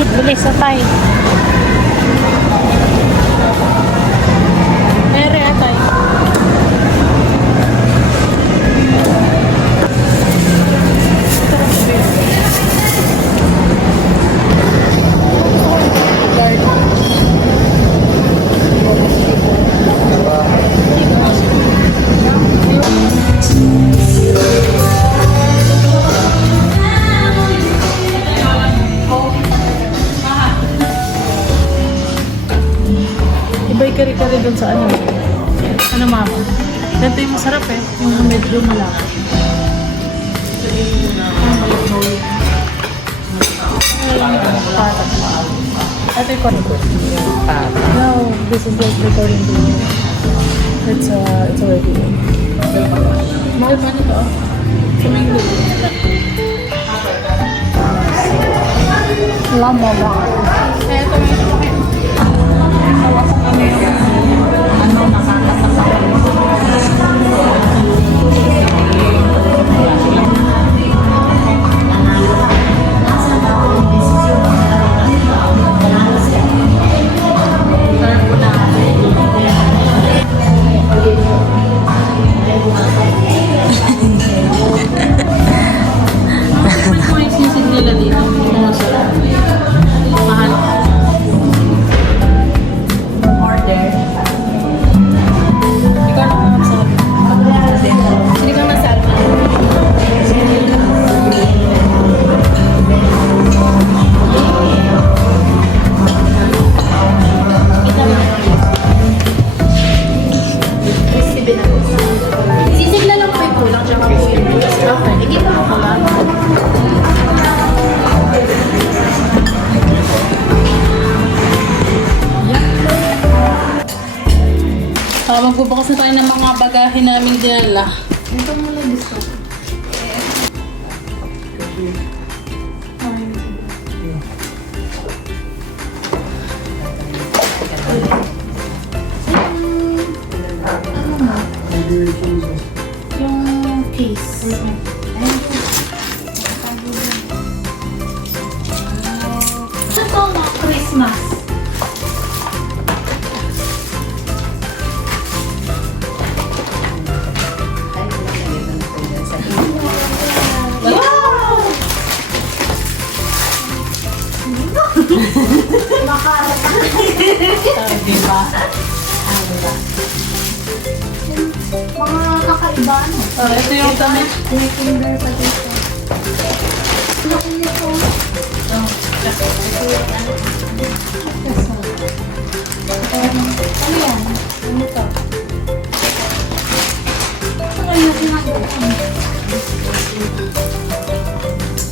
Bilis sa tayo. Mere atay. Iba'y kari-kari dun sa ano. Ano mama? Ganito yung masarap eh. Yung medyo malaki. Ito yung content. No, this is like recording video. It's already in. Mahal ba nito? Sa Mango. Lama ba? Kaya ito may magbubukas na tayo ng mga bagahe namin dinala. Ito mo lang gusto. Yung case. Ito na Christmas. Diba? Mga kakaiba, ano? Ito yung damit. May kinder pa dito. Ano nito? Ano yan? Ano ito? Ano yung ginagawa?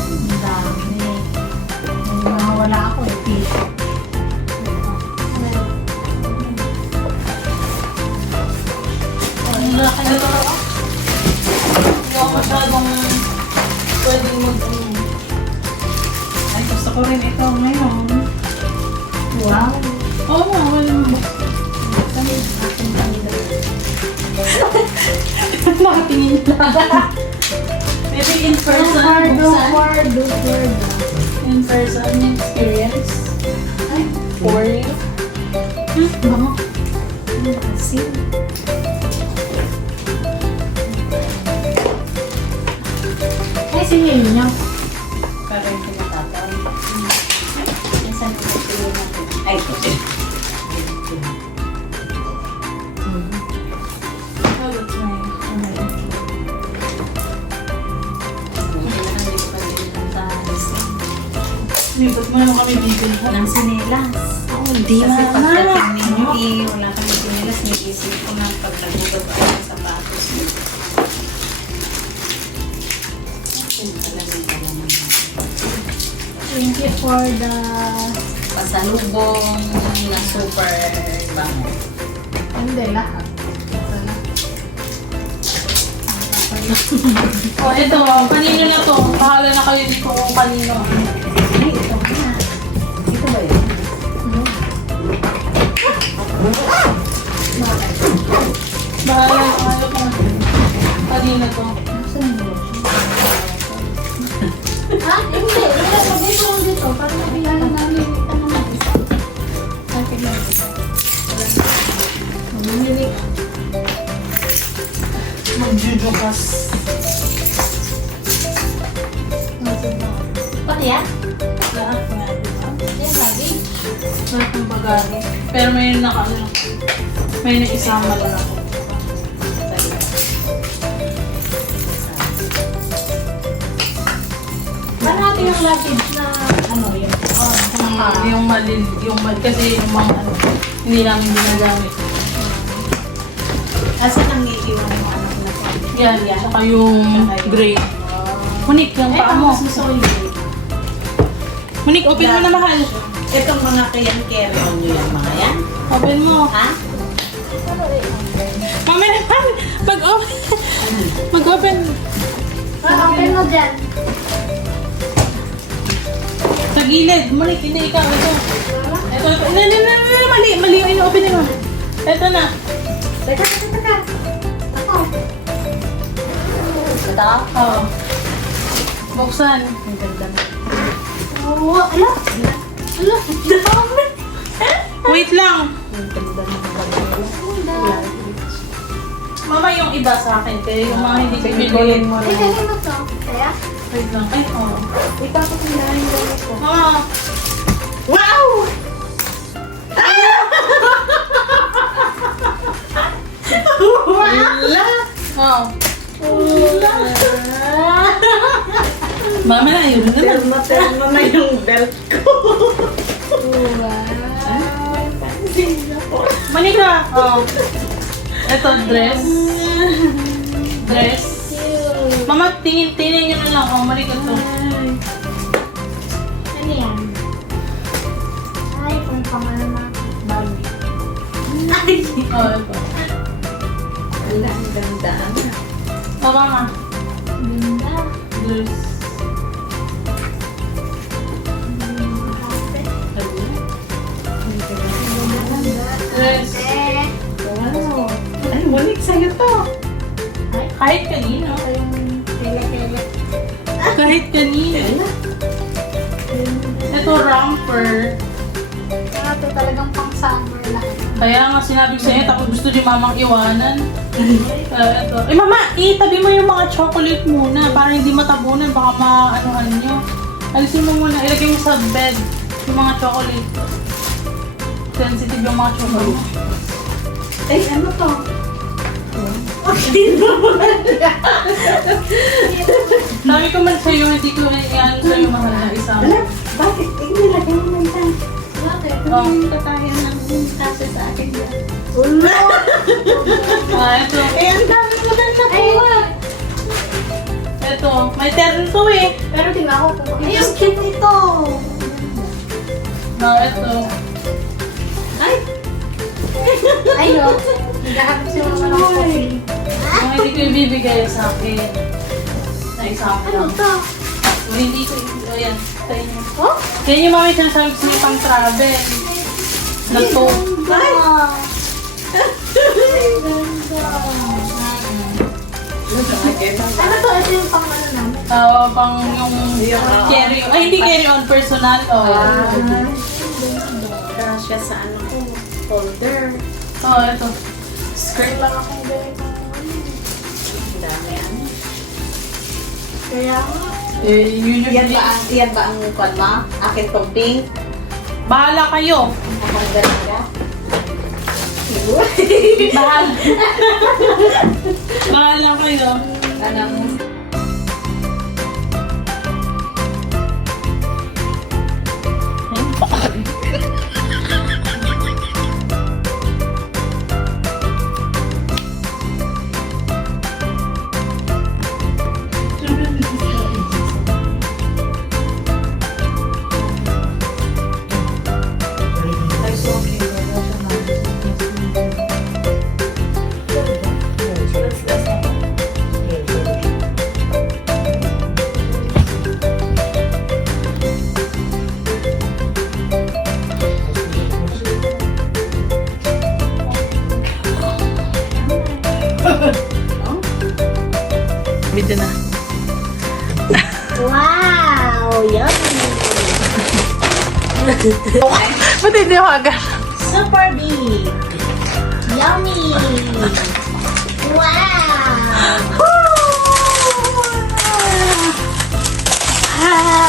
Ang dami. Wala ako eh. Piso. Ang laki na ito. Hindi ako masyadong pwedeng ay, gusto ko rin ito ngayon. Wow. Oo nga, wala mo. Nakatingin lang. Maybe in person, buksan. In person experience. Ay, for you. Bango. Kasi. Ay, singil niyo. Pero yung pinatataw. Saan ko sila natin? Ay, ito. Ba't mo naman kami bibili? Ng sinilas. Hindi Kasi naman. pagdating ninyo, wala kami sinilas. May isip ko na pag nagugab ako sa sapatos niyo. Thank you for the Pasalubong na super bango. hindi lahat. Oh, ito. Kanino na to? Bahala na kayo dito kung kanino. Ay, ito na. Ito ba yun? Bahala na kayo kung kanino to. Nasaan yung lotion? Ha? Hindi. Dito lang dito. Para mabiyahin namin. Tapos, Pati yan? lahat nga. Yan, lagi. Lahat ng bagay. Pero may may naisama lang ako. Paano natin yung luggage na ano yun? Kasi yung mga hindi namin ginagamit. Asa nang iiwan yung anak na po? Yan, yan. Saka yung gray. Monique, yung paa mo. Monique, open mo na mahal. Itong mga carry-on nyo yan, mga yan? Open mo. Ha? Mama naman, mag-open. Mag-open. Open mo dyan. Sa gilid. Monique, hindi ikaw. Ito. Ito. Mali yung ino-open mo. Ito na. Teka. Ako. Ito? Oo. Buksan. Ang ganda na. Oo, ala. Ala, dami. Wait lang. Ang ganda na bagay. Mama, yung iba sa akin. Kaya yung mga hindi ko Bigolin binigay. mo Ay, na. kanina mo to. Kaya? Wait lang. Ay, oo. Ipapakinahin mo ko. Mama. Wow! Wala! Oo. Mama na, yun naman. Termo na yung belt ko. Manika. Oh. Ito, dress. Dress. Mama, tingin nyo na lang. Oh, Manika to. Ano yan? Ay, kung pangalan na. Barbie. Ay! Oh, ito. Wala, ang ganda. Oh, mama. Ganda. Dress. Dress. Eh, Wow! Ay, Monique, sa'yo to. Kahit kanino. kele-kele. Kahit kanino. Ito, romper. Kaya ito talagang pang summer lahat. Kaya nga sinabi ko sa inyo, tapos gusto ni mamang iwanan. Ito. Eh mama, itabi mo yung mga chocolate muna para hindi matabunan, baka maanuhan nyo. Alisin mo muna, ilagay mo sa bed yung mga chocolate. Sensitive yung mga chocolate. Ay, ano to? Okay naman. Sabi ko man sa'yo, hindi ko yan sa'yo mahal na isama. Ala, bakit? Nilagay mo lang dyan. Bakit? Oh. Tatayan ng kasi sa akin yan. Ito. Eh, ang dami mo lang na Ay, wala. Ito. May terno to eh. Pero tingnan ko kung Ay, ang cute ito. Ito. Ay! Ayun. Naghahanap si mama ng coffee. Yung hindi ko ibibigay sa akin. Na isama Ano lang. to? So, hindi ko ibibigay. Ayan. Sa inyo. Oh? Kaya yung mga sinasabi ko sa pang travel. Na to. Ay! Ano to? Ito yung pang ano namin. Pang yung carry on. Ay, hindi carry on. Personal. Kasya sa ano ko. Folder. Ito. Skirt. Lang akong gawin ng Ang dami ano. Kaya nga. Yun yung Yan ba ang kwan mo? Akin tong pink. Bahala kayo. Akong ganda. Bahala. Bahala kayo. Anong Video na. wow! Yummy! Ba't hindi ako agad? Super big! Yummy! Wow! Wow!